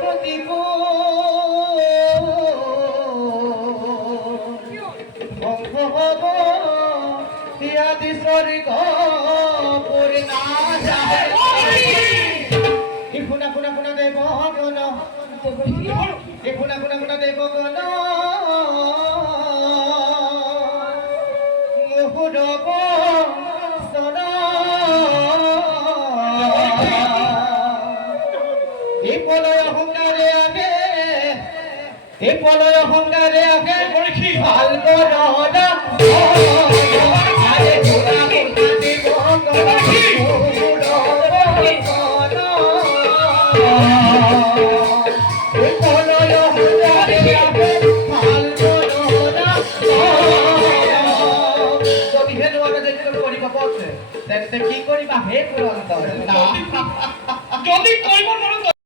প্রতিকূল ধ্বংস হব ইয়াদি স্বর্গ পুরি না যায় শুনা শুনা শুনা দেব গণ শুনা শুনা শুনা দেব গণ মুহুরব সদা এই পলয় অহংকারে আগে এই পলয় অহংকারে আগে ভাল করোনা আরে শুনা শুনা দেব গণ কি করিবা হে পুরন্ত যদি কইব